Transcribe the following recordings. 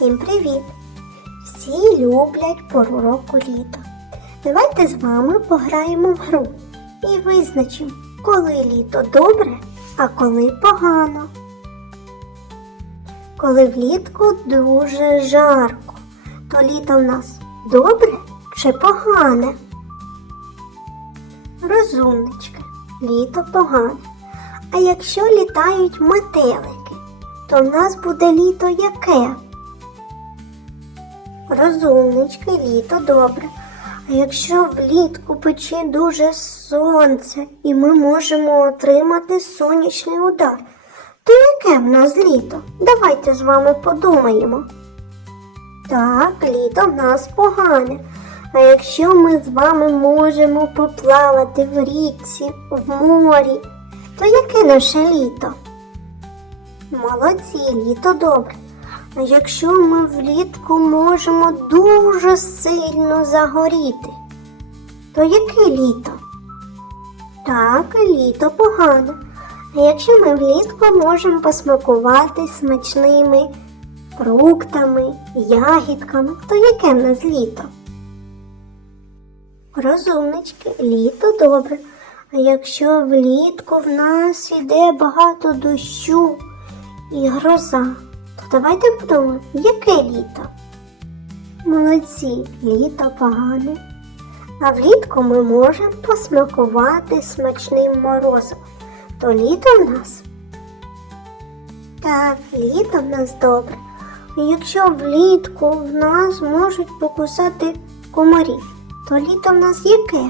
Всім привіт! Всі люблять пору року літо. Давайте з вами пограємо в гру і визначимо, коли літо добре, а коли погано. Коли влітку дуже жарко, то літо в нас добре чи погане? Розумнички, літо погане. А якщо літають метелики, то в нас буде літо яке? Розумнички, літо добре. А якщо влітку пече дуже сонце і ми можемо отримати сонячний удар, то яке в нас літо? Давайте з вами подумаємо. Так, літо в нас погане. А якщо ми з вами можемо поплавати в річці, в морі, то яке наше літо? Молодці, літо добре. Якщо ми влітку можемо дуже сильно загоріти, то яке літо? Так, літо погано. А якщо ми влітку можемо посмакувати смачними фруктами, ягідками, то яке в нас літо? Розумнички, літо добре. А якщо влітку в нас іде багато дощу і гроза, давайте подумаємо, яке літо? Молодці, літо погане. А влітку ми можемо посмакувати смачним морозом. То літо в нас? Так, літо в нас добре. Якщо влітку в нас можуть покусати комарі, то літо в нас яке?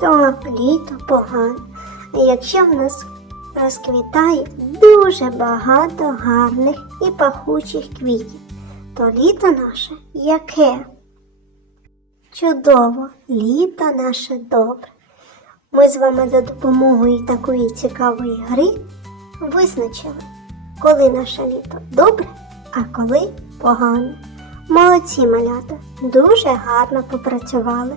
Так, літо погане. А якщо в нас розквітає дуже багато гарних і пахучих квітів, то літо наше яке? Чудово, літо наше добре. Ми з вами за допомогою такої цікавої гри визначили, коли наше літо добре, а коли погане. Молодці малята, дуже гарно попрацювали.